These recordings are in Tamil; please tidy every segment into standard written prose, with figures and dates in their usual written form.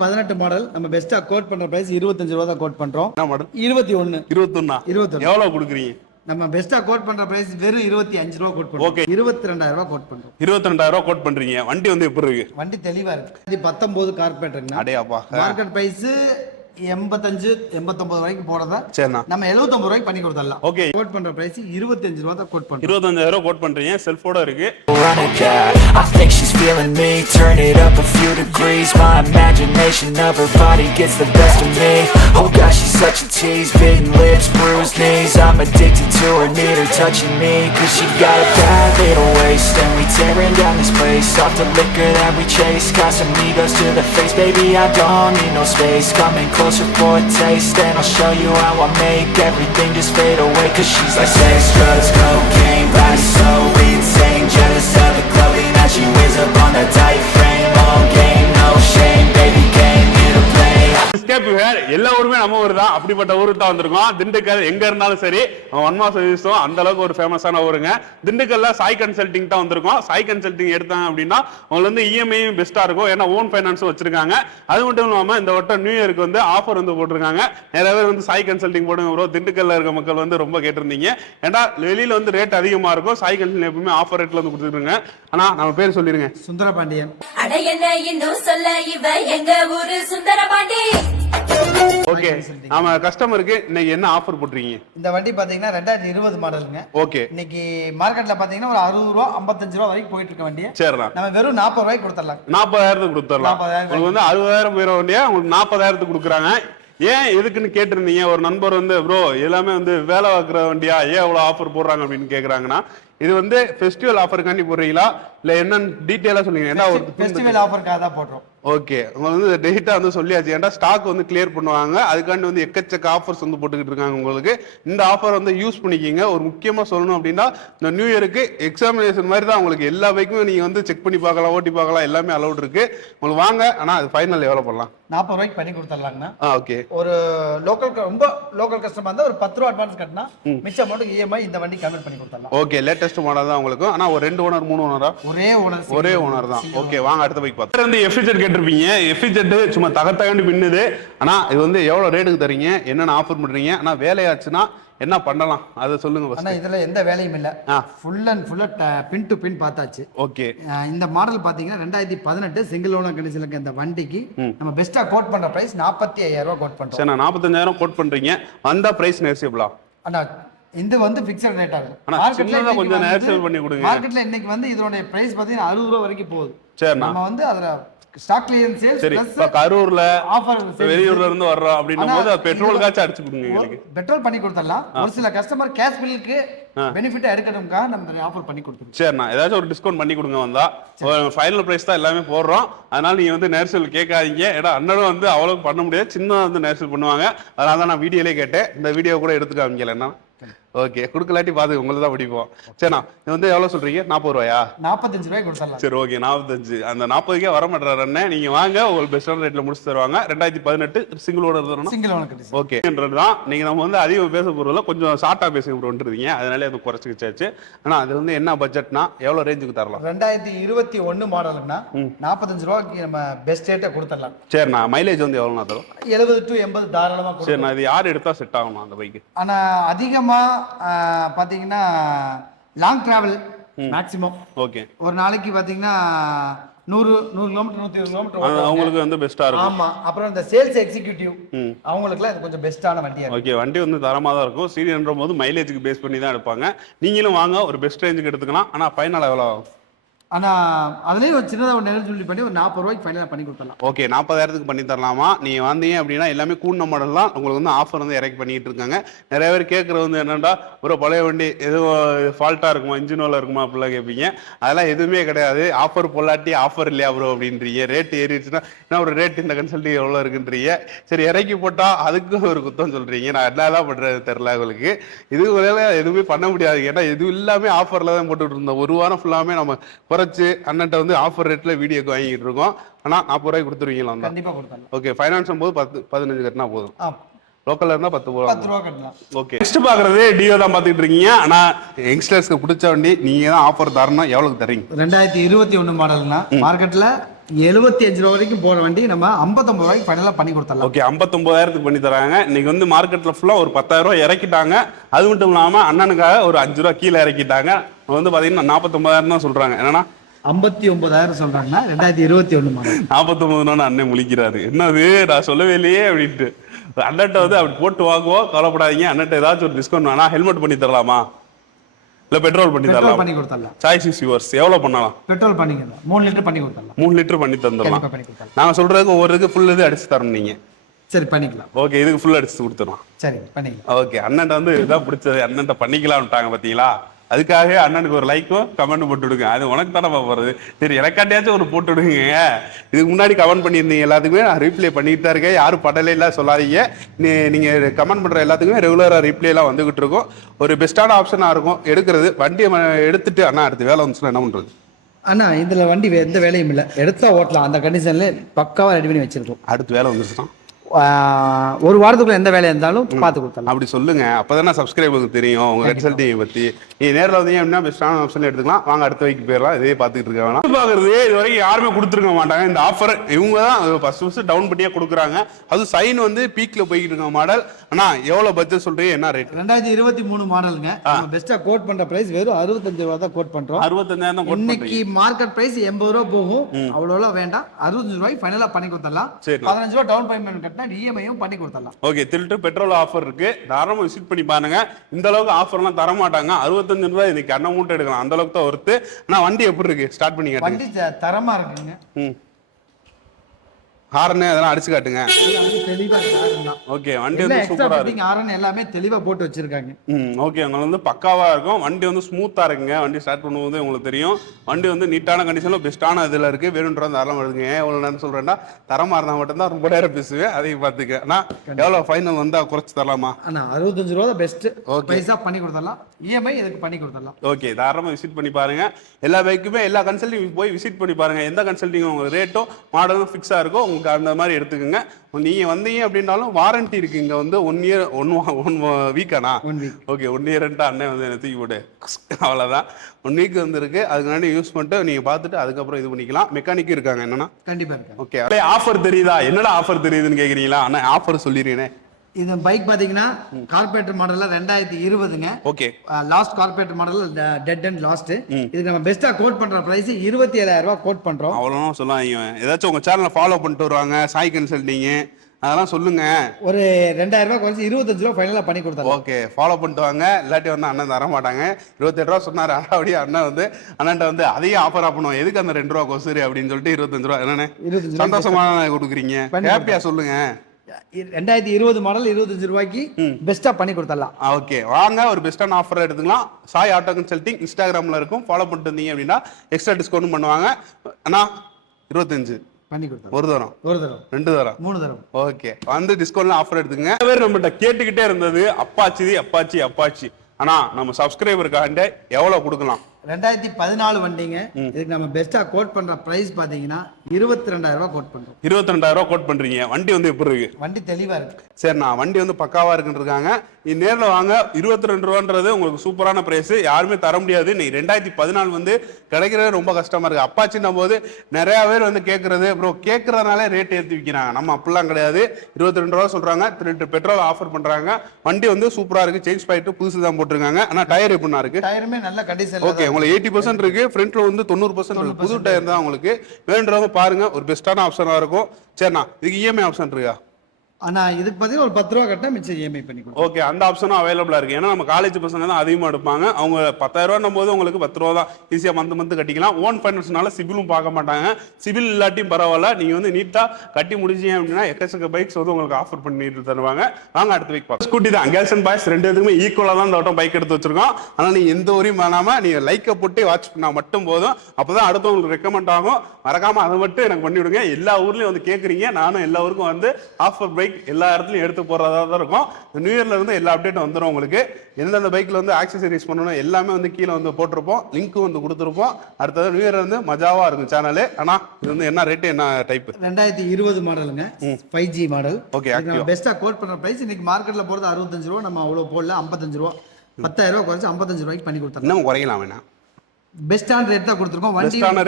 18 மாடல் நம்ம பெஸ்டா கோட் பண்ற பிரைஸ் 25 ரூபா தான் கோட் பண்றோம். என்ன மாடல்? 21. 21 எவ்வளவு கொடுக்குறீங்க? நம்ம பெஸ்டா கோட் பண்ற பிரைஸ் வெறும் 25 ரூபா கோட் பண்றோம். ஓகே, 22000 ரூபாய் கோட் பண்றோம். 22000 கோட் பண்றீங்க. வண்டி வந்து எப்படி இருக்கு? வண்டி தெளிவா இருக்கு. 19 கார்பரேட்டர்ங்க. அடே அப்பா, மார்க்கெட் பிரைஸ் 85 89 வரைக்கும் போறதா சரிண்ணா. நம்ம 79 ரூபாய்க்கு பண்ணி கொடுத்துடலாம். ஓகே, கோட் பண்ற பிரைஸ் 25 ரூபா தான் கோட் பண்றோம். 25000 கோட் பண்றீங்க. செல்ஃபோட இருக்கு. I think she's feeling me. Turn it up a few degrees. My imagination of her body gets the best of me. Oh gosh, she's such a tease. Bitten lips, bruised knees. I'm addicted to her, need her touching me. Cause she got a bad little waist, and we tearing down this place. Off the liquor that we chase. Got some egos to the face. Baby, I don't need no space. Coming closer for a taste, and I'll show you how I make everything just fade away. Cause she's like sex, drugs, cocaine, body so insane. Jealous of the clothing that she wears up on that tight frame. All game, no shame, baby came here to play. எஸ்கேப் வேர் எல்லா ஊருமே நம்ம ஊர் தான். அப்படிப்பட்ட ஊருக்கு தான் வந்திருக்கோம். திண்டுக்கல் எங்க இருந்தாலும் சரி ஒன்மா சர்வீஸும் அந்த அளவுக்கு ஒரு ஃபேமஸான ஊருங்க. திண்டுக்கல்ல சாய் கன்சல்டிங் தான் வந்திருக்கோம். சாய் கன்சல்டிங் எடுத்தாங்க அப்படின்னா உங்களுக்கு வந்து இஎம்ஐயும் பெஸ்டா இருக்கும். ஏன்னா ஓன் ஃபைனான்ஸும் வச்சிருக்காங்க. அது மட்டும் இல்லாம இந்த வட்டம் நியூ இயருக்கு வந்து ஆஃபர் வந்து போட்டிருக்காங்க. நிறைய பேர் வந்து சாய் கன்சல்டிங் போடுங்க ப்ரோ. திண்டுக்கல்ல இருக்க மக்கள் வந்து ரொம்ப கேட்டிருந்தீங்க. ஏன்னா வெளியில வந்து ரேட் அதிகமா இருக்கும். சாய் கன்சல்டிங் எப்பவுமே ஆஃபர் ரேட்ல வந்து கொடுத்துருக்காங்க. ஆனா நம்ம பேர் சொல்லிருங்க. சுந்தரபாண்டியன். ஓகே, நாம கஸ்டமருக்கு இன்னைக்கு என்ன ஆஃபர் போட்டுறீங்க? இந்த வண்டி பாத்தீங்கன்னா 2020 மாடலுங்க. ஓகே, இன்னைக்கு மார்க்கெட்ல பாத்தீங்கன்னா ஒரு 60 ரூபா 55 ரூபா வரைக்கும் போயிட்டு இருக்க வண்டியை சரிண்ணா நம்ம வெறும் 40 ரூபாய்க்கு கொடுத்துடலாம். 40000 கொடுத்துடலாம். உங்களுக்கு வந்து 60000 போயிட வண்டியா உங்களுக்கு 40000 கொடுக்குறாங்க. ஏன் எதுக்குன்னு கேட்டிருந்தீங்க. ஒரு நண்பர் வந்து ப்ரோ எல்லாமே வந்து வேலை பார்க்குற வண்டியா, ஏன் அவ்வளோ ஆஃபர் போடுறாங்க அப்படின்னு கேட்குறாங்கன்னா, இது வந்து ஃபெஸ்டிவல் ஆஃபருக்காண்டி போடுறீங்களா இல்லை என்னன்னு டீட்டெயிலாக சொல்லுங்க. ஏன்னா ஒரு ஃபெஸ்டிவல் ஆஃபருக்காக தான் போடுறோம். ஓகே, உங்களுக்கு வந்து டேட்டா வந்து சொல்லியாச்சு. ஏன்டா ஸ்டாக் வந்து கிளியர் பண்ணுவாங்க. அதுக்காண்டி வந்து எக்கச்சக்க ஆஃபர்ஸ் வந்து போட்டுக்கிட்டு இருக்காங்க. உங்களுக்கு இந்த ஆஃபர் வந்து யூஸ் பண்ணிக்கிங்க. ஒரு முக்கியமாக சொல்லணும் அப்படின்னா இந்த நியூ இயருக்கு எக்ஸாமினேஷன் மாதிரி தான். உங்களுக்கு எல்லா பைக்கும் நீங்கள் வந்து செக் பண்ணி பார்க்கலாம், ஓட்டி பார்க்கலாம், எல்லாமே அலௌட் இருக்கு. உங்களுக்கு வாங்க. ஆனால் அது ஃபைனல் எவ்வளோ பண்ணலாம்? 40 ரூபாய்க்கு பண்ணி கொடுத்துடலாங்கண்ணா. ஓகே, ஒரு ரொம்ப லோக்கல் கஸ்டமர் இருந்தால் ஒரு 10 ரூபா அட்வான்ஸ் கட்டினா மிச்ச அமௌண்ட் இஎம்ஐ இந்த வண்டி கன்வெர்ட் பண்ணி கொடுத்துடலாம். ஓகே, லேட்டஸ்ட் மாடல் தான் உங்களுக்கு. ஆனால் ஒரு 2 ஓனர் 3 ஓனரா? ஒரே ஓனர் தான். ஓகே, வாங்க அடுத்த பைக் பார்த்து. வந்து எஃபிஜெட் கேட்டிருப்பீங்க. எஃபிஜெட் சும்மா தகத்தாண்டி பின்னுது. ஆனா இது வந்து எவ்வளவு ரேட்டுக்கு தரீங்க, என்னென்ன ஆஃபர் பண்றீங்க, ஆனா வேலையாச்சுன்னா என்ன பண்ணலாம் அதை சொல்லுங்க. ஆனா இதுல எந்த வேலையும் இல்ல, ஃபுல் அண்ட் ஃபுல்லா பின் டு பின் பார்த்தாச்சு. ஓகே, இந்த மாடல் பாத்தீங்கன்னா 2018 சிங்கிள் ஓனர் கண்டிஷன்ல இந்த வண்டிக்கு நம்ம பெஸ்டா கோட் பண்ற பிரைஸ் 45000 ரூபாய் கோட் பண்றோம். சரி, 45000 கோட் பண்றீங்க. வந்தா பிரைஸ் நெகோஷியபிளா? அண்ணா இது வந்து ஃபிக்ஸட் ரேட் ஆகுது. மார்க்கெட்ல கொஞ்சம் நெகோஷியபிள் பண்ணி கொடுங்க. மார்க்கெட்ல இன்னைக்கு வந்து இதோட பிரைஸ் பாத்தீங்கன்னா 60 ரூபாய் வரைக்கும் போகுது. சரி, நம்ம வந்து அதுல ஸ்டாக் கிளியரன்ஸ் சேல்ஸ் பிளஸ் கரூர்ல ஆஃபர் வெளியூர்ல இருந்து வர்றோம் அப்படின்னும்போது பெட்ரோல் காச்சு அடிச்சு கொடுங்க. எங்களுக்கு பெட்ரோல் பண்ணி கொடுத்துடலாம். ஒரு சில கஸ்டமர் கேஷ் பில்லுக்கு பெனிஃபிட் எடுக்கணும்க்கா நம்ம ஆஃபர் பண்ணி கொடுத்துருவோம். சரிண்ணா, ஏதாச்சும் ஒரு டிஸ்கவுண்ட் பண்ணி கொடுங்க. வந்தா ஃபைனல் பிரைஸ் தான் எல்லாமே போடுறோம். அதனால நீங்க வந்து நேர்சல் கேட்காதீங்க. ஏன்னா அண்ணனும் வந்து அவ்வளவு பண்ண முடியாது, சின்ன வந்து நேர்சல் பண்ணுவாங்க. அதனால தான் நான் வீடியோலேயே கேட்டேன். இந்த வீடியோ கூட எடுத்து காமிக்கல என்ன. ஓகே, குடுக்கலாட்டி பாத்து உங்களுக்கு தான் பிடிப்போம். சரிண்ணா, இது வந்து எவ்வளவு சொல்றீங்க? 40 ரூபாயா? 45 ரூபாய் கொடுத்துடலாம். சரி, ஓகே, 45. அந்த 40க்கே வர மாட்டாரு அண்ணன். நீங்க வாங்க, உங்களுக்கு பெஸ்டான ரேட்ல முடிச்சு தருவாங்க. 2018 சிங்கிள் ஓனர் தானே? Single owner. ஓகே, தான் நீங்க நம்ம வந்து அதிகம் பேச போறதுல கொஞ்சம் ஷார்ட்டா பேசுங்க வந்துருக்கீங்க. அதனால அது குறைச்சிக்கிச்சாச்சு. ஆனா அது வந்து என்ன பட்ஜெட்னா எவ்வளவு ரேஞ்சுக்கு தரலாம்? 2021 மாடலுக்குன்னா 45 ரூபாய்க்கு நம்ம பெஸ்ட் ரேட்டை கொடுத்துடலாம். சரிண்ணா, மைலேஜ் வந்து எவ்வளவு தரும்? 70 to 80 தாராளமா. சரிண்ணா, இது யார் எடுத்தா செட் ஆகணும் அந்த பைக்? ஆனா அதிகமா பாத்தீங்கன்னா லாங் டிராவல் மேக்ஸிமம். ஓகே, ஒரு நாளைக்கு பாத்தீங்கன்னா 100 கிலோமீட்டர் 120 கிலோமீட்டர் அவங்களுக்கு வந்து பெஸ்டா இருக்கும். ஆமா, அப்புறம் இந்த சேல்ஸ் எக்ஸிக்யூட்டிவ் அவங்களுக்குலாம் இது கொஞ்சம் பெஸ்டான வண்டியா இருக்கும். ஓகே, வண்டி வந்து தரமா தான் இருக்கும். சீரியன்ற போது மைலேஜுக்கு பேஸ் பண்ணி தான் எடுப்பாங்க. நீங்களும் வாங்க, ஒரு பெஸ்ட் ரேஞ்சுக்கு எடுத்துக்கலாம். ஆனா ஃபைனல் எவ்வளவு ஆகும்? ஆனா அதுலயும் ஒரு சின்னதா ஒரு நெகோஷியபிள் பண்ணி ஒரு 40 ரூபாய்க்கு ஃபைனலா பண்ணி கொடுத்தலாம். ஓகே, 40000க்கு பண்ணி தரலாமா? நீங்க வந்தீங்க அப்படின்னா எல்லாமே கூண்ண மாடல் தான். உங்களுக்கு வந்து ஆஃபர் வந்து இறக்கி பண்ணிட்டு இருக்காங்க. நிறைய பேர் கேட்கறது வந்து என்னன்னா, ஒரு பழைய வண்டி எதுவும் ஃபால்ட்டா இருக்குமா, இன்ஜின் ஓல இருக்குமா அப்படிலாம் கேட்பீங்க. அதெல்லாம் எதுவுமே கிடையாது. ஆஃபர் பொல்லாட்டி ஆஃபர் இல்லையா ப்ரோ அப்படின்றீங்க. ரேட் ஏறிடுச்சுன்னா என்ன ஒரு ரேட் இந்த கன்சல்டிங் எவ்வளவு இருக்குன்றீங்க. சரி, இறக்கி போட்டா அதுக்கும் ஒரு குத்தம் சொல்றீங்க. நான் என்னதான் பண்றது தெரியல உங்களுக்கு. இது எதுவுமே பண்ண முடியாது. ஏன்னா இது எல்லாமே ஆஃபர்ல தான் போட்டுட்டு இருந்தோம். ஒரு வாரம் ஃபுல்லாமே நம்ம குறைச்சு அண்ணன்ட்ட வந்து ஆஃபர் ரேட்ல வீடியோக்கு வாங்கிட்டு இருக்கோம். ஆனா 40 ரூபாய்க்கு கொடுத்துருவீங்களா? கண்டிப்பா கொடுத்தாங்க. ஓகே, ஃபைனான்ஸ் போது 15 கட்டினா போதும். லோக்கல்ல இருந்தா 10 ரூபா கட்டலாம். ஓகே, நெக்ஸ்ட் பாக்குறது டியோ தான் பாத்துட்டு இருக்கீங்க. ஆனா யங்ஸ்டர்ஸ்க்கு பிடிச்ச வண்டி நீங்க தான் ஆஃபர் தரணும். எவ்வளவுக்கு தரீங்க? 2021 மாடல்னா மார்க்கெட்ல 75 ரூபா வரைக்கும் போற வண்டி நம்ம 59 ரூபாய்க்கு ஃபைனலா பண்ணி கொடுத்துடலாம். ஓகே 59,000க்கு பண்ணி தராங்க. இன்னைக்கு வந்து மார்க்கெட்ல ஃபுல்லா ஒரு 10,000 ரூபாய் இறக்கிட்டாங்க. அது மட்டும் இல்லாம அண்ணனுக்காக ஒரு 5 ரூபா கீழே இறக்கிட்டாங்க. வந்து பாத்தீங்கன்னா 49,000 தான் சொல்றாங்க. என்னன்னா 59,000 சொல்றாங்கன்னா 2021 மாடல். 49 அண்ணன் முழிக்கிறாரு. என்னது நான் சொல்லவே இல்லையே அப்படின்ட்டு. அண்ணன்ட்ட வந்து அப்படி போட்டு வாங்குவோம், கவலைப்படாதீங்க. அண்ணன்ட்ட ஏதாச்சும் ஒரு டிஸ்கவுண்ட் வேணா ஹெல்மெட் பண்ணி தரலாமா, இல்ல பெட்ரோல் பண்ணி தரலாம்? பண்ணி கொடுத்துடலாம். Choice is yours. எவ்வளவு பண்ணலாம்? பெட்ரோல் பண்ணிக்கலாம். 3 லிட்டர் பண்ணி கொடுத்துடலாம். 3 லிட்டர் பண்ணி தந்துடலாம். பண்ணி கொடுத்துடலாம். நாங்க சொல்றதுக்கு ஒவ்வொரு இது ஃபுல் இது அடிச்சு தரணும் நீங்க. சரி பண்ணிக்கலாம். ஓகே இதுக்கு ஃபுல் அடிச்சு கொடுத்துடலாம். சரி பண்ணிக்கலாம். ஓகே அண்ணன்ட்ட வந்து இதான் பிடிச்சது, அண்ணன்ட்ட பண்ணிக்கலாம்ட்டாங்க பாத்தீங்களா. அதுக்காக அண்ணனுக்கு ஒரு லைக்கும் கமெண்ட் போட்டு விடுங்க. அது உனக்கு தானே போறது. சரி எனக்காண்டியாச்சும் ஒரு போட்டு விடுங்க. இதுக்கு முன்னாடி கமெண்ட் பண்ணியிருந்தீங்க எல்லாத்துக்குமே நான் ரீப்ளே பண்ணிட்டு தான் இருக்கேன். யாரும் படலே இல்லை சொல்லாதீங்க. நீங்க கமெண்ட் பண்ற எல்லாத்துக்குமே ரெகுலரா ரீப்ளே எல்லாம் வந்துகிட்டு இருக்கும். ஒரு பெஸ்டான ஆப்ஷனா இருக்கும் எடுக்கிறது. வண்டியை எடுத்துட்டு அண்ணா அடுத்து வேலை வந்துச்சுன்னா என்ன பண்றது? அண்ணா இதுல வண்டி எந்த வேலையும் இல்லை, எடுத்தா ஓட்டலாம். அந்த கண்டிஷன்ல பக்காவா ரெடி பண்ணி வச்சிருக்கோம். அடுத்து வேலை வந்துச்சுன்னா ஒரு வாரத்துக்குள்ள எந்த வேலையா இருந்தாலும் பார்த்து கொடுத்தலாம். அப்படி சொல்லுங்க. அப்பதானே சப்ஸ்கிரைபருக்கு தெரியும் உங்க கன்சல்டிங் பத்தி. நீ நேரில் வந்தீங்க அப்படின்னா பெஸ்டான ஆப்ஷன் எடுத்துக்கலாம். வாங்க அடுத்த வைக்கு போயிடலாம். இதே பார்த்துட்டு இருக்க வேணாம். பாக்குறது இது வரைக்கும் யாருமே கொடுத்துருக்க மாட்டாங்க இந்த ஆஃபர். இவங்க தான் ஃபர்ஸ்ட் டவுன் பண்ணியா கொடுக்குறாங்க. அது சைன் வந்து பீக்ல போய்கிட்டு இருக்க மாடல். ஆனா எவ்வளவு பட்ஜெட் சொல்றீங்க, என்ன ரேட்? 2023 மாடலுங்க. பெஸ்டா கோட் பண்ற பிரைஸ் வெறும் 65 ரூபா தான் கோட் பண்றோம். 65,000 தான் கோட் பண்றீங்க. இன்னைக்கு மார்க்கெட் பிரைஸ் 80 ரூபா போகும். அவ்வளவு வேண்டாம். 65 ரூபாய்க்கு ஃபைனலா பண்ணி கொடுத்துடலாம். 15 ரூபா டவுன் பேமெண்ட் கட்டினா இஎம்ஐயும் பண்ணி கொடுத்துடலாம். ஓகே திருட்டு பெட்ரோல் ஆஃபர் இருக்கு. தாராளமா விசிட் பண்ணி பாருங்க. இந்த அளவுக்கு ஆஃபர் எல்லாம் தர மாட்டாங்க. 65 ரூபாய் இன்னைக்கு அண்ணன் மூட்டை எடுக்கலாம். அந்த அளவுக்கு தான் ஒருத்து. ஆனா வண்டி எப்படி இருக்கு? ஸ்டார்ட் பண்ணி காட்டுங்க. வண்டி தரமா இருக்குங்க. ஹார்ன் அதெல்லாம் அடிச்சு காட்டுங்க. தெளிவா இருக்கு. ஓகே வண்டி வந்து சூப்பரா இருக்கு. ஹார்ன் எல்லாமே தெளிவா போட்டு வச்சிருக்காங்க. ஓகே உங்களுக்கு வந்து பக்காவா இருக்கும். வண்டி வந்து ஸ்மூத்தா இருக்குங்க. வண்டி ஸ்டார்ட் பண்ணும்போது உங்களுக்கு தெரியும். வண்டி வந்து நீட்டான கண்டிஷன்ல பெஸ்டான இதுல இருக்கு. வேணும்ன்ற தாராளமா எடுங்க. எவ்வளவு நேரம் சொல்றேன்னா தரமா இருந்தா மட்டும் தான் ரொம்ப நேரம் பேசுவேன். அதையும் பாத்துக்க. ஆனா எவ்வளவு ஃபைனல் வந்தா குறைச்சு தரலாமா? ஆனா 65 ரூபா தான் பெஸ்ட். பைசா பண்ணி கொடுத்துடலாம். இஎம்ஐ இதுக்கு பண்ணி கொடுத்துடலாம். ஓகே தாராளமா விசிட் பண்ணி பாருங்க. எல்லா பைக்குமே எல்லா கன்சல்டிங் போய் விசிட் பண்ணி பாருங்க. எந்த கன்சல்டிங் உங்களுக்கு ரேட்டும் மாடலும் ஃபிக்ஸா இருக்கும். உங்களுக்கு அந்த மாதிரி எடுத்துக்கோங்க. நீங்க வந்தீங்க அப்படின்னாலும் வாரண்டி இருக்கு. இங்க வந்து 1 இயர் 1 வீக்கானா? ஓகே 1 இயர் அண்ணன் வந்து என்ன தூக்கி போட்டு அவ்வளவுதான். 1 வீக் வந்து இருக்கு. அதுக்கு முன்னாடி யூஸ் பண்ணிட்டு நீங்க பார்த்துட்டு அதுக்கப்புறம் இது பண்ணிக்கலாம். மெக்கானிக்கும் இருக்காங்க. என்னன்னா கண்டிப்பா இருக்கு. ஓகே ஆஃபர் தெரியுதா? என்னடா ஆஃபர் தெரியுதுன்னு கேக்குறீங்களா? அண்ணா ஆஃபர் சொல்லிடுறேனே. இந்த பைக் பாத்தீங்கன்னா கார்பரேட்டர் மாடல்ல 2020ங்க. Okay last carburettor model dead and last. இதுக்கு நம்ம பெஸ்டா கோட் பண்ற பிரைஸ் 27,000 ரூபாய் கோட் பண்றோம். அவ்வளவு சொல்லாதீங்க. ஏதாச்சும் உங்க சேனலை ஃபாலோ பண்ணிட்டு வருவாங்க சாய் கன்சல்டிங் அதெல்லாம் சொல்லுங்க. ஒரு 2,000 ரூபாய் குறைச்சி 25 ரூபாய் ஃபைனலா பண்ணி கொடுத்தாங்க. ஓகே ஃபாலோ பண்ணிட்டு வாங்க. இல்லாட்டி வந்து அண்ணன் தர மாட்டாங்க. 27 ரூபா சொன்னாரு. அப்படியே அண்ணன் வந்து அண்ணன்ட்ட வந்து அதையும் ஆஃபர் பண்ணுவோம். எதுக்கு அந்த 2 ரூபா கொசுரு அப்படின்னு சொல்லிட்டு 25 ரூபா என்னன்னு சந்தோஷமான கொடுக்குறீங்க. ஹாப்பியா சொல்லுங்க. 2020 மாடல் 25 ரூபாய்க்கு பெஸ்டா பண்ணி கொடுத்தலாம். ஓகே வாங்க ஒரு பெஸ்டான ஆஃபர் எடுத்துக்கலாம். சாய் ஆட்டோ கன்சல்டிங் இன்ஸ்டாகிராம்ல இருக்கும். ஃபாலோ பண்ணிட்டு இருந்தீங்க அப்படின்னா எக்ஸ்ட்ரா டிஸ்கவுண்ட் பண்ணுவாங்க. அண்ணா 25 பண்ணி கொடுத்தோம். ஒரு தரம் 2 தரம் 3 தரம். ஓகே வந்து டிஸ்கவுண்ட்ல ஆஃபர் எடுத்துங்க. பேர் நம்மகிட்ட கேட்டுக்கிட்டே இருந்தது அப்பாச்சி. ஆனா நம்ம சப்ஸ்கிரைபருக்காண்ட எவ்வளவு கொடுக்கலாம்? 2014 வண்டிங்க. இதுக்கு நம்ம பெஸ்டா கோட் பண்ற பிரைஸ் பாத்தீங்கன்னா 22,000 ரூபாய் கோட் பண்றோம். 22,000 ரூபாய் கோட் பண்றீங்க. வண்டி வந்து எப்படி இருக்கு? வண்டி தெளிவா இருக்கு. சரிண்ணா வண்டி வந்து பக்காவா இருக்குன்னு இருக்காங்க. நீ நேரில் வாங்க. 22 ரூபான்றது உங்களுக்கு சூப்பரான பிரைஸ். யாருமே தர முடியாது. நீ 2014 வந்து கிடைக்கிறது ரொம்ப கஷ்டமா இருக்கு. அப்பாச்சின்னும் போது நிறைய பேர் வந்து கேட்கறது ப்ரோ கேட்கறதுனால ரேட் ஏற்றி விற்கிறாங்க. நம்ம அப்படிலாம் கிடையாது. 22 ரூபா சொல்றாங்க. 2 பெட்ரோல் ஆஃபர் பண்றாங்க. வண்டி வந்து சூப்பரா இருக்கு. சேஞ்ச் பண்ணிட்டு புதுசு தான் போட்டிருக்காங்க. ஆனா டயர் எப்படின்னா இருக்கு? டயருமே நல்ல கண்டிஷன். ஓகே உங்களுக்கு 80% இருக்கு. ஃப்ரண்ட்ல வந்து 90% இருக்கு. புது டயர் தான் உங்களுக்கு. வேணுன்றவங்க பாருங்க. ஒரு பெஸ்டான ஆப்ஷனா இருக்கும். சரிண்ணா இதுக்கு இஎம்ஐ ஆப்ஷன் இருக்கா? ஆனா இதுக்கு பாத்தீங்கன்னா ஒரு 10 ரூபா கட்டினா மிச்சம் இஎம்ஐ பண்ணி கொடுப்போம். ஓகே அந்த ஆப்ஷனும் அவைலபிளா இருக்கு. ஏன்னா நம்ம காலேஜ் பசங்க தான் அதிகமா எடுப்பாங்க. அவங்க 10,000 ரூபாய் போது உங்களுக்கு 10 ரூபா தான் ஈஸியா மந்த் கட்டிக்கலாம். ஓன் ஃபைனான்ஸ்னால சிபிலும் பார்க்க மாட்டாங்க. சிபில் இல்லாட்டியும் பரவாயில்ல. நீங்க வந்து நீட்டா கட்டி முடிச்சீங்க அப்படின்னா எக்கச்சக்க பைக்ஸ் வந்து உங்களுக்கு ஆஃபர் பண்ணிட்டு தருவாங்க. வாங்க அடுத்த பைக் பார்ப்போம். ஸ்கூட்டி தான் கேர்ள்ஸ் அண்ட் பாய்ஸ் 2 பேருக்குமே ஈக்குவலா தான் இந்த வட்டம் பைக் எடுத்து வச்சிருக்கோம். ஆனா நீங்க எந்த ஊரையும் வேணாம நீங்க லைக்கை போட்டு வாட்ச் பண்ணா மட்டும் போதும். அப்பதான் அடுத்தவங்களுக்கு ரெக்கமெண்ட் ஆகும். மறக்காம அதை மட்டும் எனக்கு பண்ணி விடுங்க. எல்லா ஊர்லயும் வந்து கேட்குறீங்க. நானும் எல்லா ஊருக்கும் வந்து ஆஃபர் பைக் எல்லா இடத்துலயும் எடுத்து போறதா தான் இருக்கும். நியூ இயர்ல இருந்து எல்லா அப்டேட்டும் வந்துடும் உங்களுக்கு. எந்தெந்த பைக்ல வந்து ஆக்சசரிஸ் பண்ணணும் எல்லாமே வந்து கீழே வந்து போட்டிருப்போம். லிங்க் வந்து கொடுத்துருப்போம். அடுத்தது நியூ இயர் வந்து மஜாவா இருக்கும் சேனல். ஆனா இது வந்து என்ன ரேட் என்ன டைப்? 2020 மாடலுங்க. 5G model. ஓகே பெஸ்டா கோட் பண்ற பிரைஸ் இன்னைக்கு மார்க்கெட்ல போறது 65 ரூபா. நம்ம அவ்வளவு போடல. 55 ரூபா. 10,000 ரூபாய் குறைச்சு 55 ரூபாய்க்கு பண்ணி கொடுத்தோம். இன்னும் குறையலாம் வேணா. பெஸ்டான ரேட் தான் கொடுத்துருக்கோம்.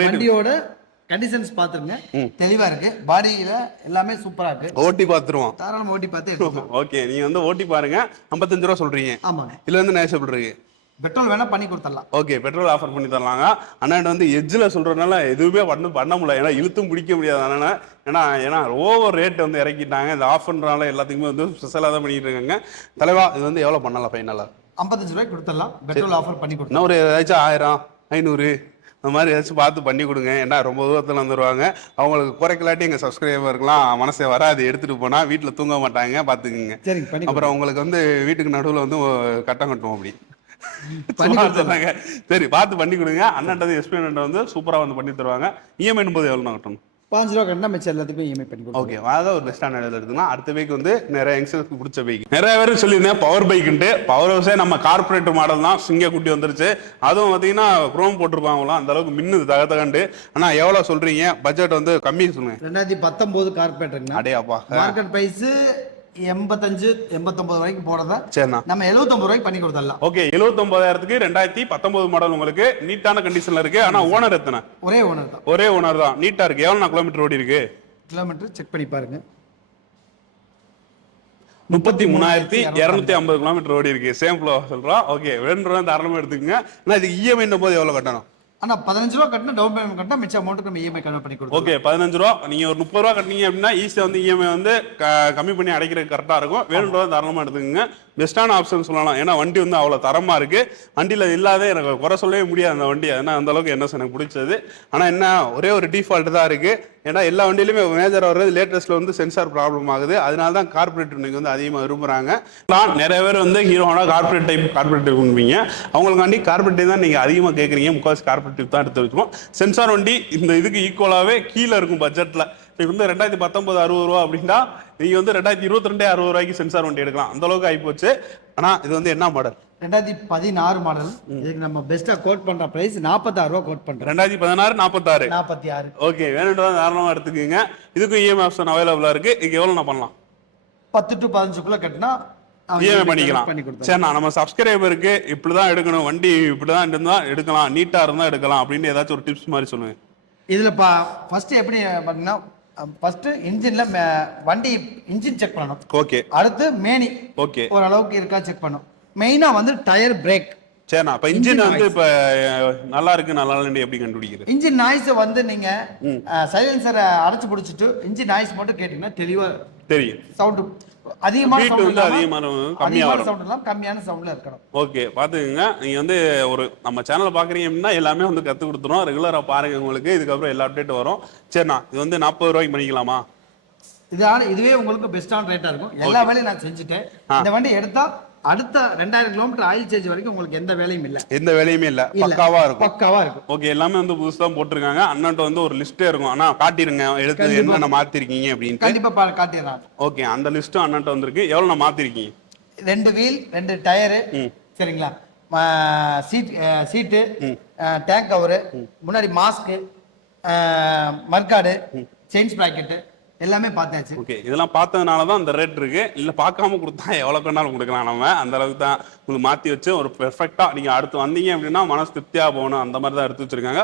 வண்டியோட கண்டிஷன்ஸ் பாத்துருங்க, தெளிவா இருக்கு, பாடியில எல்லாமே சூப்பரா இருக்கு. ஓட்டி பாத்துருவோம், தாராளமா ஓட்டி பார்த்து எடுத்துக்கலாம். ஓகே நீங்க வந்து ஓட்டி பாருங்க. 55 ரூபா சொல்றீங்க. ஆமாங்க. இதுல வந்து நேசபிள் இருக்கு. பெட்ரோல் வேணா பண்ணி கொடுத்துடலாம். ஓகே பெட்ரோல் ஆஃபர் பண்ணி தரலாங்க. அண்ணன் வந்து எட்ஜில் சொல்றதுனால எதுவுமே பண்ண முடியல, ஏன்னா இழுத்தும் பிடிக்க முடியாது அண்ணன். ஏன்னா ஓவர் ரேட் வந்து இறக்கிட்டாங்க. இந்த ஆஃபர்னால எல்லாத்துக்குமே வந்து ஸ்பெஷலாக தான் பண்ணிட்டு இருக்காங்க. தலைவா இது வந்து எவ்வளோ பண்ணலாம் ஃபைனலாக? 55 ரூபாய்க்கு கொடுத்துடலாம், பெட்ரோல் ஆஃபர் பண்ணி கொடுத்தோம். இன்னும் ஒரு ஏதாச்சும் 1000 500 அந்த மாதிரி ஏதாச்சும் பார்த்து பண்ணி கொடுங்க. ஏன்னா ரொம்ப தூரத்தில் வந்துடுவாங்க, அவங்களுக்கு குறைக்கலாட்டி எங்கள் சப்ஸ்கிரைபருக்குலாம் மனசே வராது, எடுத்துகிட்டு போனால் வீட்டில் தூங்க மாட்டாங்க, பார்த்துக்குங்க. சரிங்க. அப்புறம் உங்களுக்கு வந்து வீட்டுக்கு நடுவில் வந்து கட்டம் கட்டுவோம் அப்படி. சரி பார்த்து பண்ணி கொடுங்க. அண்ணன் எஸ்பிஎன் வந்து சூப்பராக வந்து பண்ணி தருவாங்க. இஎம்ஐ போது எவ்வளோ கட்டணும்? 5 ரூபா கட்டினா மிச்சம் எல்லாத்துக்கும் இஎம்ஐ பண்ணி கொடுப்போம். ஓகே அதான் ஒரு பெஸ்ட்டான இடத்துல எடுத்துக்கலாம். அடுத்த பைக் வந்து நிறைய யங்ஸ்டர்ஸ்க்கு பிடிச்ச பைக். நிறைய பேர் சொல்லியிருந்தேன் பவர் பைக்குன்ட்டு. பவர் ஹவுஸே நம்ம கார்பரேட் மாடல் தான், சிங்க குட்டி வந்துருச்சு. அதுவும் பார்த்தீங்கன்னா குரோம் போட்டிருப்பாங்களாம், அந்த அளவுக்கு மின்னுது தகண்டு. ஆனால் எவ்வளோ சொல்றீங்க? பட்ஜெட் வந்து கம்மி சொல்லுங்க. 2019 கார்பரேட்டருங்க. அடே அப்பா, மார்க்கெட் பிரைஸ் 85 89 வரைக்கும் போறதா சரிண்ணா, நம்ம 79 ரூபாய்க்கு பண்ணி கொடுத்துடலாம். ஓகே 79,000க்கு 2019 மாடல் உங்களுக்கு நீட்டான கண்டிஷன்ல இருக்கு. ஆனா ஓனர் எத்தனை? ஒரே ஓனர் தான். ஒரே ஓனர் தான், நீட்டா இருக்கு. எவ்வளவு கிலோமீட்டர் ஓடி இருக்கு? கிலோமீட்டர் செக் பண்ணி பாருங்க, 33,250 கிலோமீட்டர் ஓடி இருக்கு. சேம் ஃப்ளோ சொல்றோம். ஓகே வேணும்னா தாராளமா எடுத்துக்கங்க. ஆனா இதுக்கு இஎம்ஐ போது எவ்வளவு கட்டணும்? ஆனா 15 ரூபா கட்டினா டவுன் பேமெண்ட் கட்டினா மிச்ச அமௌண்ட்டுக்கு நம்ம இஎம்ஐ கன்வெர்ட் பண்ணி கொடுப்போம். ஓகே 15 ரூபா நீங்க ஒரு 30 ரூபா கட்டினீங்க அப்படின்னா ஈஸியா வந்து இஎம்ஐ வந்து கம்மி பண்ணி அடைக்கிறது கரெக்டா இருக்கும். வேணும்ன்றத தாராளமா எடுத்துக்கங்க. பெஸ்ட்டான ஆப்ஷன் சொல்லலாம். ஏன்னா வண்டி வந்து அவ்வளோ தரமா இருக்கு. வண்டியில் இல்லாத எனக்கு குறை சொல்லவே முடியாது அந்த வண்டி. ஏன்னா அந்த அளவுக்கு என்ன எனக்கு பிடிச்சது. ஆனால் என்ன ஒரே ஒரு டிஃபால்ட் தான் இருக்கு. ஏன்னா எல்லா வண்டியிலுமே மேஜர் வர்றது லேட்டஸ்ட்ல வந்து சென்சார் ப்ராப்ளம் ஆகுது. அதனால தான் கார்பரேட் இன்னைக்கு வந்து அதிகமாக விரும்புறாங்க. நிறைய பேர் வந்து ஹீரோனா கார்பரேட் டைப் விரும்புவீங்க. அவங்களுக்காண்டி கார்பரேட் தான் நீங்க அதிகமாக கேட்குறீங்க. முக்கால்வாசி கார்பரேட் தான் எடுத்து வச்சுக்கோம். சென்சார் வண்டி இந்த இதுக்கு ஈக்குவலாகவே கீழே இருக்கும் பட்ஜெட்ல. இப்போ வந்து 2019 60 ரூபா அப்படின்னா நீங்க வந்து 2022 60 ரூபாய்க்கு சென்சார் வண்டி எடுக்கலாம். அந்த அளவுக்கு ஆகிப்போச்சு. ஆனா இது வந்து என்ன மாடல்? 2016 மாடல். இதுக்கு நம்ம பெஸ்டா கோட் பண்ற பிரைஸ் 46 ரூபா கோட் பண்றோம். 2016 46 46. ஓகே வேணும்ன்றத தாராளமா எடுத்துக்கோங்க. இதுக்கும் இஎம்ஐ ஆப்ஷன் அவைலபிளா இருக்கு. இதுக்கு எவ்வளவு நான் பண்ணலாம்? 10 to 15 கட்டினா இஎம்ஐ பண்ணிக்கலாம். சரிண்ணா, நம்ம சப்ஸ்கிரைபருக்கு இப்படிதான் எடுக்கணும், வண்டி இப்படிதான் இருந்தா எடுக்கலாம், நீட்டா இருந்தா எடுக்கலாம் அப்படின்னு ஏதாச்சும் ஒரு டிப்ஸ் மாதிரி சொல்லுங்க. இதுல ஃபர்ஸ்ட் எப்படி பாத்தீங்கன்னா, ஃபர்ஸ்ட் இன்ஜின்ல வண்டி இன்ஜின் செக் பண்ணணும். ஓகே. அடுத்து மேனி ஓகே ஓரளவுக்கு இருக்கா செக் பண்ணணும். மெயினா வந்து டயர், பிரேக். சரிண்ணா, இப்ப இன்ஜின் வந்து இப்ப நல்லா இருக்கு நல்லா இல்லைன்னு எப்படி கண்டுபிடிக்கிறது? இன்ஜின் நாய்ஸ் வந்து நீங்க சைலன்சரை அடைச்சு பிடிச்சிட்டு இன்ஜின் நாய்ஸ் மட்டும் கேட்டீங்கன்னா தெளிவா தெரியும். சவுண்ட் அதிகமான சவுண்ட் கம்மியான சவுண்ட்ல இருக்கணும். ஓகே பாத்துக்கங்க. நீங்க வந்து ஒரு நம்ம சேனலை பாக்குறீங்க அப்படின்னா எல்லாமே வந்து கத்து கொடுத்துரும். ரெகுலரா பாருங்க, உங்களுக்கு இதுக்கப்புறம் எல்லா அப்டேட் வரும். சரிண்ணா, இது வந்து 40 ரூபாய்க்கு பண்ணிக்கலாமா? இதுவே உங்களுக்கு பெஸ்டான ரேட்டா இருக்கும். எல்லா வேலையும் நான் செஞ்சுட்டேன். இந்த வண்டி எடுத்தா அடுத்த 2000 கிலோமீட்டர் ஆயில் சேஞ்ச் வரைக்கும் உங்களுக்கு எந்த வேலையும் இல்ல. எந்த வேலையுமே இல்ல, பக்காவா இருக்கும். பக்காவா இருக்கும். ஓகே எல்லாமே வந்து புதுசா போட்டுருக்காங்க. அண்ணன்ட்ட வந்து ஒரு லிஸ்டே இருக்கும். ஆனா காட்டிருங்க எடுத்து என்னென்ன மாத்திருக்கீங்க அப்படின்னு. கண்டிப்பா காட்டிடுறேன். ஓகே அந்த லிஸ்ட்டும் அண்ணன்ட்ட வந்திருக்கு. எவ்வளவு நான் மாத்திருக்கீங்க? 2 வீல், 2 டயரு, சரிங்களா, சீட்டு, டேங்க் கவரு, முன்னாடி மாஸ்க், மர்காடு, செயின் ஸ்ப்ராக்கெட் எல்லாமே பார்த்தாச்சு. ஓகே இதெல்லாம் பார்த்ததுனால தான் அந்த ரேட் இருக்கு. இல்ல பார்க்காம கொடுத்தா எவ்வளவு வேணாலும் கொடுக்கலாம். நம்ம அந்த அளவுக்கு தான் உங்களுக்கு மாத்தி வச்சு ஒரு பெர்ஃபெக்ட்டா நீங்க அடுத்து வந்தீங்க அப்படின்னா மனசு திருப்தியா போகணும். அந்த மாதிரி தான் எடுத்து வச்சிருக்காங்க.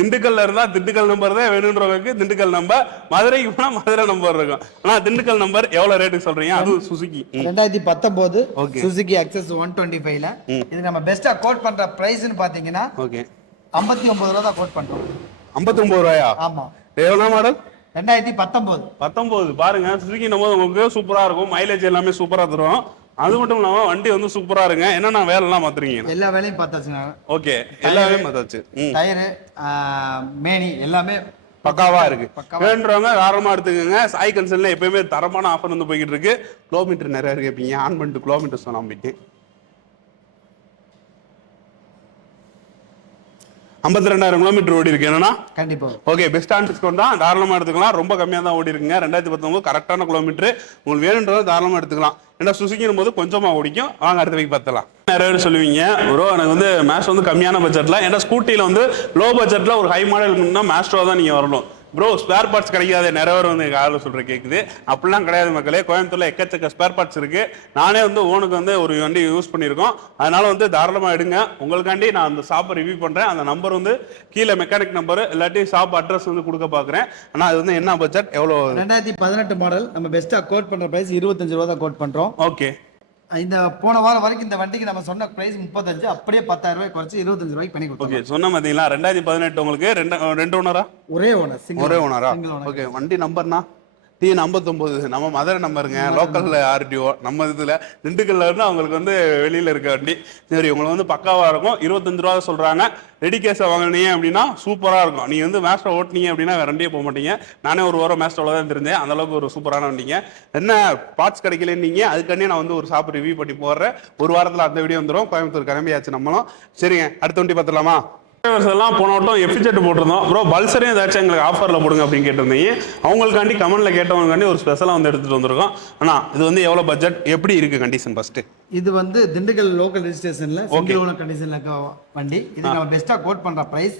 திண்டுக்கல்ல இருந்தா திண்டுக்கல் நம்பர் தான் வேணுன்றவங்களுக்கு திண்டுக்கல் நம்பர், மதுரைக்கு போனா மதுரை நம்பர் இருக்கும். ஆனா திண்டுக்கல் நம்பர் எவ்வளவு ரேட்டுக்கு சொல்றீங்க? அது சுசுகி 2019 சுசுகி அக்சஸ் 125ல இது நம்ம பெஸ்டா கோட் பண்ற பிரைஸ்னு பாத்தீங்கன்னா ஓகே 59 ரூபா தான் கோட் பண்றோம். 59 ரூபாயா? ஆமா. எவ்வளவு மாடல்? 2019 பாருங்க. சுசுகி நம்ம உங்களுக்கு சூப்பரா இருக்கும். மைலேஜ் எல்லாமே சூப்பரா தரும். அது மட்டும் இல்லாம வண்டி வந்து சூப்பரா இருங்க. என்னன்னா வேலை எல்லாம் மாத்துறீங்க? எல்லா வேலையும் பார்த்தாச்சுங்க. ஓகே எல்லா வேலையும் பார்த்தாச்சு. டயரு, மேனி எல்லாமே பக்காவா இருக்கு. வேண்டவங்க தாராளமா எடுத்துக்கோங்க. சாய் கன்சல்ல எப்பயுமே தரமான ஆஃபர் வந்து போய்கிட்டு இருக்கு. கிலோமீட்டர் நிறைய இருக்கு. எப்படிங்க ஆன் பண்ணிட்டு கிலோமீட்டர் சொல்லாம போயிட்டு 52,000 கிலோமீட்டர் ஓடி இருக்கு. என்னன்னா கண்டிப்பா ஓகே பெஸ்டான டிஸ்கவுண்ட் தான். தாராளமா எடுத்துக்கலாம். ரொம்ப கம்மியா தான் ஓடி இருக்குங்க. 2019 கரெக்டான கிலோமீட்டர். உங்களுக்கு வேணுன்றதை தாராளமா எடுத்துக்கலாம். ஏன்னா சுசுக்கின் போது கொஞ்சமா ஓடிக்கும். வாங்க அடுத்த வீக் பார்த்தலாம். நிறைய பேர் சொல்லுவீங்க ப்ரோ எனக்கு வந்து மேஸ்ட்ரோ வந்து கம்மியான பட்ஜெட்ல, ஏன்னா ஸ்கூட்டில வந்து லோ பட்ஜெட்ல ஒரு ஹை மாடல் மேஸ்ட்ரோ தான் நீங்க வரணும். ப்ரோ ஸ்பேர் பார்ட்ஸ் கிடைக்காது நிறைய பேர் வந்து காரில் சொல்கிற கேட்குது. அப்படிலாம் கிடையாது மக்களே. கோயம்புத்தூர்ல எக்கச்சக்க ஸ்பேர் பார்ட்ஸ் இருக்கு. நானே வந்து ஓனுக்கு வந்து ஒரு வண்டி யூஸ் பண்ணியிருக்கோம். அதனால வந்து தாராளமாக எடுங்க. உங்களுக்காண்டி நான் அந்த ஷாப்பை ரிவ்யூ பண்ணுறேன். அந்த நம்பர் வந்து கீழே மெக்கானிக் நம்பர் இல்லாட்டி ஷாப் அட்ரஸ் வந்து கொடுக்க பார்க்குறேன். ஆனால் அது வந்து என்ன பட்ஜெட் எவ்வளோ? 2018 மாடல். நம்ம பெஸ்ட்டாக கோட் பண்ணுற ப்ரைஸ் 25 ரூபா தான் கோட் பண்ணுறோம். ஓகே. இந்த போன வாரம் வரைக்கும் இந்த வண்டிக்கு நம்ம சொன்ன பிரைஸ் 35, அப்படியே 10,000 ரூபாய் குறைச்சு 25 ரூபாய்க்கு பண்ணி கொடுத்தோம். ஓகே, சொன்ன பார்த்தீங்களா 2018 உங்களுக்கு ரெண்டு ஓனரா? ஒரே ஓனர். ஒரே ஓனரா? ஓகே. வண்டி நம்பர்னா T59 நம்ம மதுரை நம்பருங்க. லோக்கல்ல ஆர்டிஓ நம்ம இதுல திண்டுக்கல்ல இருந்து அவங்களுக்கு வந்து வெளியில இருக்க வண்டி. சரி, உங்களுக்கு வந்து பக்காவா இருக்கும். 25 ரூபா சொல்றாங்க. ரெடி கேஸை வாங்கினீங்க அப்படின்னா சூப்பரா இருக்கும். நீங்க வந்து மேஸ்டர் ஓட்டினீங்க அப்படின்னா வேற வண்டியே போக மாட்டீங்க. நானே ஒரு வாரம் மேஸ்டர்ல தான் தெரிஞ்சேன். அந்த அளவுக்கு ஒரு சூப்பரான வண்டிங்க. என்ன பார்ட்ஸ் கிடைக்கலன்னீங்க, அதுக்காண்டி நான் வந்து ஒரு ஷாப் ரிவ்யூ பண்ணி போடுறேன். ஒரு வாரத்துல அந்த வீடியோ வந்துடும். கோயம்புத்தூர் கிளம்பியாச்சு நம்மளும். சரிங்க, அடுத்த வண்டி பார்த்துலாமா? எல்லாம் போன வட்டம் எஃபிஜெட் போட்டிருந்தோம். ப்ரோ பல்சரையும் ஏதாச்சும் எங்களுக்கு ஆஃபரில் போடுங்க அப்படின்னு கேட்டிருந்தீங்க. அவங்களுக்காண்டி கமெண்ட்ல கேட்டவங்களுக்காண்டி ஒரு ஸ்பெஷலாக வந்து எடுத்துகிட்டு வந்திருக்கோம். ஆனால் இது வந்து எவ்வளோ பட்ஜெட், எப்படி இருக்குது கண்டிஷன்? ஃபர்ஸ்ட் இது வந்து திண்டுக்கல் லோக்கல் ரெஜிஸ்ட்ரேஷனில் சிங்கிள் ஓனர் கண்டிஷனில் இருக்க வண்டி. இது நம்ம பெஸ்ட்டாக கோட் பண்ணுற ப்ரைஸ்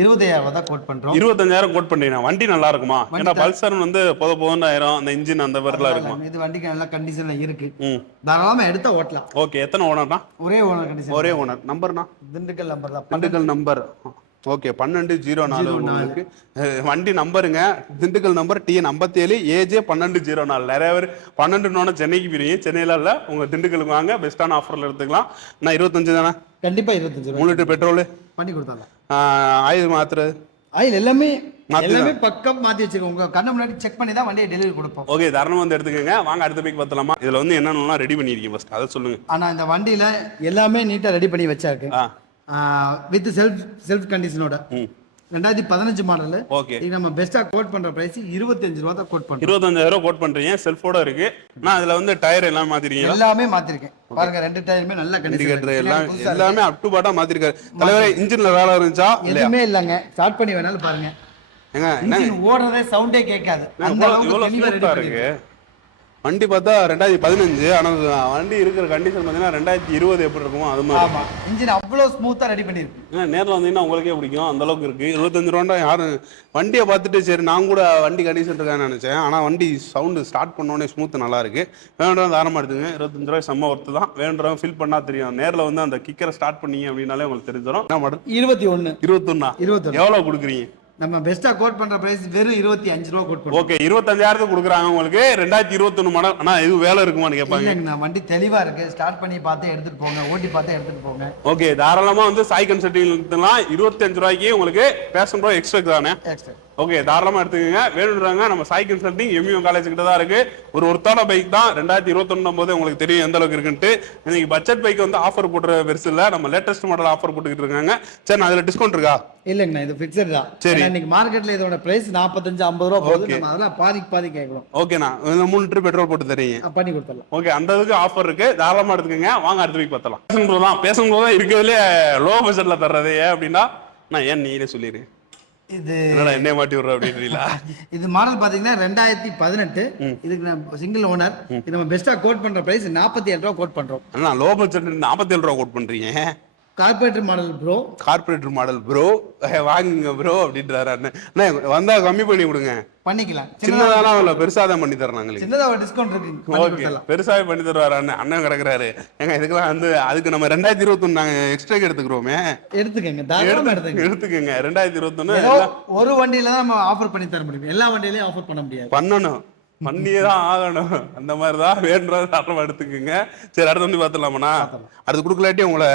20,000 தான் கோட் பண்றோம். 25,000 கோட் பண்றீங்க. வண்டி நல்லா இருக்குமா? ஏன்னா பல்சர் வந்து போதாயிரம் அந்த இன்ஜின் அந்த மாதிரிலாம் இருக்குமா? இது வண்டிக்கு நல்ல கண்டிஷன்ல இருக்கு. தாராளமா எடுத்தா ஓட்டலாம். ஓகே. எத்தனை ஓனர்னா? ஒரே ஓனர் கண்டிஷன். ஒரே ஓனர். நம்பர்னா திண்டுக்கல் நம்பர் தான். திண்டுக்கல் நம்பர். ஓகே. 1204 வண்டி நம்பருங்க. Dindigul number TN57 AJ 1204. நிறைய பேர் 12 சென்னைக்கு போயிருங்க. சென்னையில இல்ல, உங்க திண்டுக்கலுக்கு வாங்க. பெஸ்டான ஆஃபர்ல எடுத்துக்கலாம். நான் 25 தானே? கண்டிப்பா 25. 3 லிட்டர் பெட்ரோல் பண்ணி கொடுத்தாங்க. ஆயில் மாத்துறது ஆயில் எல்லாமே பக்கம் மாத்தி வச்சிருக்கோம். உங்க கண்ணு முன்னாடி செக் பண்ணி தான் வண்டியை டெலிவரி கொடுப்போம். ஓகே, தாராளமா வந்து எடுத்துக்கங்க. வாங்க அடுத்த பைக் பார்த்தலாமா? இதுல வந்து என்னென்னலாம் ரெடி பண்ணிருக்கீங்க ஃபர்ஸ்ட் அதை சொல்லுங்க. ஆனா இந்த வண்டியில எல்லாமே நீட்டா ரெடி பண்ணி வச்சாருக்கு. வித் செல்ஃப் கண்டிஷனோட 2015 மாடல். ஓகே. இது நம்ம பெஸ்டா கோட் பண்ற பிரைஸ் 25 ரூபா தான் கோட் பண்றோம். 25,000 கோட் பண்றீங்க. செல்ஃபோட இருக்கு. நான் அதுல வந்து டயர் எல்லாம் மாத்திருக்கீங்க. எல்லாமே மாத்திருக்கேன் பாருங்க. 2 டயருமே நல்ல கண்டிஷன். எல்லாமே அப் டு பாட்டா மாத்திருக்காரு. தலைவரே இன்ஜின்ல வேலை இருந்துச்சா? எதுவுமே இல்லங்க. ஸ்டார்ட் பண்ணி வேணாலும் பாருங்க. ஏங்க இன்ஜின் ஓடுறதே சவுண்டே கேட்காது. அந்த அளவுக்கு ஸ்மூத்தா இருக்கு. வண்டி பார்த்தா 2015, ஆனா வண்டி இருக்கிற கண்டிஷன் பார்த்தீங்கன்னா 2020 எப்படி இருக்குமோ அது மாதிரி. ஆமா, இன்ஜின் அவ்வளவு ஸ்மூத்தா ரெடி பண்ணிருக்கு. நேரில் வந்தீங்கன்னா உங்களுக்கே பிடிக்கும். அந்த அளவுக்கு இருக்கு. 25 ரூபா யாரும் வண்டியை பார்த்துட்டு சரி நான் கூட வண்டி கண்டிஷன் இருக்கான்னு நினைச்சேன். ஆனா வண்டி சவுண்டு ஸ்டார்ட் பண்ணோடனே ஸ்மூத் நல்லா இருக்கு. வேணுன்றவங்க தாராளமா எடுத்துங்க. 25 ரூபாய் செம்ம ஒர்த்து தான். வேணுன்றவங்க ஃபீல் பண்ணா தெரியும். நேரில் வந்து அந்த கிக்கரை ஸ்டார்ட் பண்ணீங்க அப்படின்னாலே உங்களுக்கு தெரிஞ்சிடும். என்ன மாடல்? 21. 21 எவ்வளவு கொடுக்குறீங்க? நம்ம பெஸ்டா கோட் பண்ற பிரைஸ் வெறும் 25 ரூபா கோட் பண்றோம். ஓகே. 25,000 கொடுக்குறாங்க உங்களுக்கு. 2021 மாடல். ஆனா இது வேலை இருக்குமான்னு கேட்பாங்க. இல்லைங்க, வண்டி தெளிவா இருக்கு. ஸ்டார்ட் பண்ணி பார்த்து எடுத்துட்டு போங்க. ஓட்டி பார்த்து எடுத்துட்டு போங்க. ஓகே. தாராளமா வந்து சாய் கன்சல்டிங்லாம் 25 ரூபாய்க்கு உங்களுக்கு பேஷன் ப்ரோ எக்ஸ்ட்ரா தானே? எக்ஸ்ட்ரா. ஓகே, தாராளமா எடுத்துக்கங்க. வேணுன்றாங்க நம்ம சாய் கன்சல்டிங் MUM காலேஜ் கிட்ட தான் இருக்கு. ஒரு ஒருத்தான பைக் தான். 2021 போது உங்களுக்கு தெரியும் எந்த அளவுக்கு இருக்குன்ட்டு. இன்னைக்கு பட்ஜெட் பைக் வந்து ஆஃபர் போடுற பெருசு இல்ல. நம்ம லேட்டஸ்ட் மாடல் ஆஃபர் போட்டுக்கிட்டு இருக்காங்க. சரி, அதுல டிஸ்கவுண்ட் இருக்கா? இல்லைங்கண்ணா, இது ஃபிக்ஸட் தான். சரி, இன்னைக்கு மார்க்கெட்ல இதோட பிரைஸ் 45-50 ரூபா போகுது. நம்ம அதெல்லாம் பாதி கேட்கலாம். ஓகேண்ணா, 3 லிட்டர் பெட்ரோல் போட்டு தரீங்க. பண்ணி கொடுத்துடலாம். ஓகே, அந்த இதுக்கு ஆஃபர் இருக்கு. தாராளமா எடுத்துக்கங்க. வாங்க அடுத்த வீக் பார்த்தலாம். பேசும்போது இருக்கிறதுல லோ பட்ஜெட்ல தர்றது அப்படின்னா நான் ஏன் நீங்களே சொல்லிடு. இது என்ன மாட்டி விடுற அப்படின்றீங்களா? இது மாடல் பாத்தீங்கன்னா 2018. இதுக்கு நம்ம சிங்கிள் ஓனர். இது நம்ம பெஸ்டா கோட் பண்ற பிரைஸ் 47 ரூபா கோட் பண்றோம். அண்ணா லோ பட்ஜெட் 47 ரூபா கோட் பண்றீங்க. Carburettor model bro. Carburettor model bro வாங்குங்க ப்ரோ அப்படின்றாரு அண்ணன். வந்தா கம்மி பண்ணி கொடுங்க. பண்ணிக்கலாம். சின்னதானா இல்ல பெருசா தான் பண்ணி தரறாங்க. சின்னதா ஒரு டிஸ்கவுண்ட் இருக்கு. ஓகே, பெருசாவே பண்ணி தருவாரு அண்ணன். அண்ணன் கிடக்குறாரு. ஏங்க இதுக்கெல்லாம் வந்து அதுக்கு நம்ம 2021 நாங்க எக்ஸ்ட்ரா எடுத்துக்கிறோமே. எடுத்துக்கங்க, தாராளமா எடுத்துக்கங்க. 2021 ஒரு வண்டியில தான் நம்ம ஆஃபர் பண்ணி தர முடியும். எல்லா வண்டியிலயும் ஆஃபர் பண்ண முடியாது. பண்ணணும், பண்ணியேதான் ஆகணும். அந்த மாதிரிதான் வேணுன்றத தாராளமா எடுத்துக்கங்க. சரி, அடுத்த வந்து பாத்துலாமாண்ணா? அடுத்து கொடுக்கலாட்டி உங்களை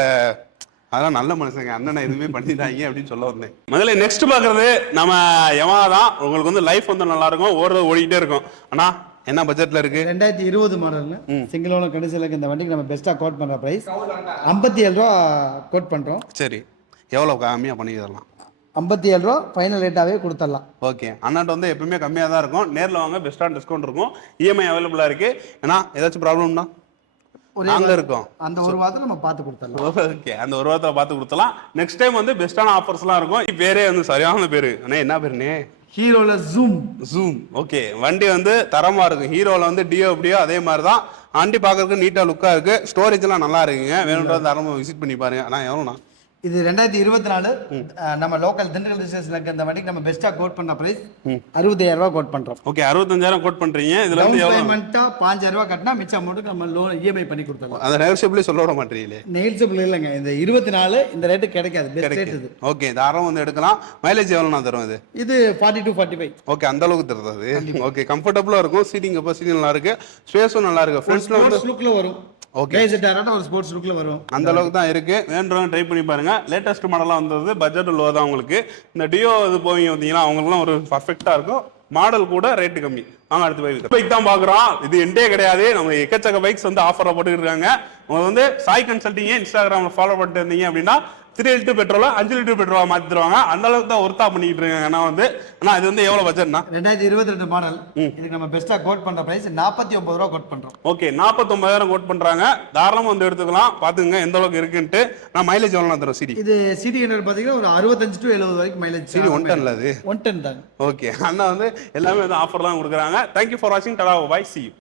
அதெல்லாம் நல்ல மனுஷங்க அண்ணனை எதுவுமே பண்ணிட்டாங்க அப்படின்னு சொல்ல வந்தேன். முதல்ல நெக்ஸ்ட் பாக்குறது நம்ம யமஹா தான். உங்களுக்கு வந்து லைஃப் வந்து நல்லா இருக்கும். ஓடிக்கிட்டே இருக்கும். ஆனா என்ன பட்ஜெட்ல இருக்கு? 2020 மாடல் சிங்கிள் ஓனர் கண்டிஷன்ல இந்த வண்டிக்கு நம்ம பெஸ்டா கோட் பண்ற பிரைஸ் 57 ரூபா கோட் பண்றோம். சரி, எவ்வளவு கம்மியா பண்ணிடலாம்? 57 ரூபா ஃபைனல் ரேட்டாவே கொடுத்துடலாம். ஓகே, அண்ணாட்ட வந்து எப்பவுமே கம்மியா தான் இருக்கும். நேர்ல வாங்க, பெஸ்டான டிஸ்கவுண்ட் இருக்கும். EMI அவைலபிளா இருக்கு. ஏன்னா ஏதாச்சும் ப்ராப்ளம்னா நாங்க இருக்கோம். அந்த ஒரு வாரத்துல நம்ம பார்த்து கொடுத்துடலாம். ஓகே, அந்த ஒரு வாரத்துல பார்த்து கொடுத்துடலாம். நெக்ஸ்ட் டைம் வந்து பெஸ்டான ஆஃபர்ஸ்லாம் இருக்கும். பேரே வந்து சரியான பேரு. அண்ணா என்ன பேருனே? ஹீரோல ஜூம். ஓகே, வண்டி வந்து தரமா இருக்கும். ஹீரோல வந்து டியோ அப்படியோ அதே மாதிரி தான். வண்டி பார்க்கறதுக்கு நீட்டா லுக்கா இருக்கு. ஸ்டோரேஜ் எல்லாம் நல்லா இருக்குங்க. வேணும்ன்றத தரமா விசிட் பண்ணி பாருங்க. ஆனா எவ்வளோண்ணா? இது 2024 நம்ம லோக்கல் திண்டுக்கல் டிஸ்ட்ரிக்ட்ல இருக்க இந்த வண்டிக்கு நம்ம பெஸ்டா கோட் பண்ண பிரைஸ் 65000 ரூபாய் கோட் பண்றோம். ஓகே 65000 கோட் பண்றீங்க. இதுல வந்து எவ்வளவு பேமெண்டா 5000 ரூபாய் கட்டினா மிச்ச அமௌண்ட்க்கு நம்ம லோன் இஎம்ஐ பண்ணி கொடுத்துறோம். அந்த நெகோஷியபிளே சொல்ல விட மாட்டீங்களே. நெகோஷியபிள் இல்லங்க. இந்த 24 இந்த ரேட் கிடைக்காது. பெஸ்ட் ரேட் இது. ஓகே தாராளமா வந்து எடுக்கலாம். மைலேஜ் எவ்வளவு நான் தரும் இது? இது 42 45. ஓகே அந்த அளவுக்கு தருது அது. ஓகே கம்ஃபர்ட்டபிளா இருக்கும். சீட்டிங் கெபாசிட்டி நல்லா இருக்கு. ஸ்பேஸும் நல்லா இருக்கு. ஃப்ரண்ட்ஸ்ல வந்து லுக்ல வரும். ஓகே ஒரு ஸ்போர்ட்ஸ் லுக்ல வரும். அந்த அளவுக்கு தான் இருக்கு. வேணும்ன்றவங்க ட்ரை பண்ணி பாருங்க. லேட்டஸ்ட் மாடலா வந்தது பட்ஜெட் லோ தான் உங்களுக்கு. இந்த டியோ இது போவீங்க பார்த்தீங்கன்னா அவங்களுக்குலாம் ஒரு பர்ஃபெக்டா இருக்கும். மாடல் கூட ரேட் கம்மி. வாங்க அடுத்த பைக் தான் பாக்குறோம். இது எண்டே கிடையாது. நம்ம எக்கச்சக்க பைக்ஸ் வந்து ஆஃபர்ல போட்டுட்டு இருக்காங்க. உங்களுக்கு வந்து சாய் கன்சல்டிங் இன்ஸ்டாகிராம்ல ஃபாலோ பண்ணிட்டு இருந்தீங்க அப்படின்னா 3 லிட்டர் பெட்ரோலா 5 லிட்டர் பெட்ரோலா மாத்தி தருவாங்க. அந்த அளவுக்கு தான் ஒர்த்தா பண்ணிட்டு இருக்காங்க. நான் வந்து ஆனா இது வந்து எவ்வளவு பட்ஜெட்னா 2022 மாடல். இதுக்கு நம்ம பெஸ்டா கோட் பண்ற பிரைஸ் 49 ரூபாய் கோட் பண்றோம். ஓகே 49000 கோட் பண்றாங்க. தாராளமா வந்து எடுத்துக்கலாம். பாத்துங்க எந்த அளவுக்கு இருக்குன்னு. நான் மைலேஜ் எவ்வளவு தரும் சிடி? இது சிடி ஹண்ட்ரட் பாத்தீங்கன்னா ஒரு 65 to 70 வரைக்கும் மைலேஜ். சிடி 110 அது 110 தான். ஓகே அண்ணா வந்து எல்லாமே வந்து ஆஃபர் தான் கொடுக்குறாங்க. தேங்க்யூ ஃபார் வாட்சிங். Tata bye. see you.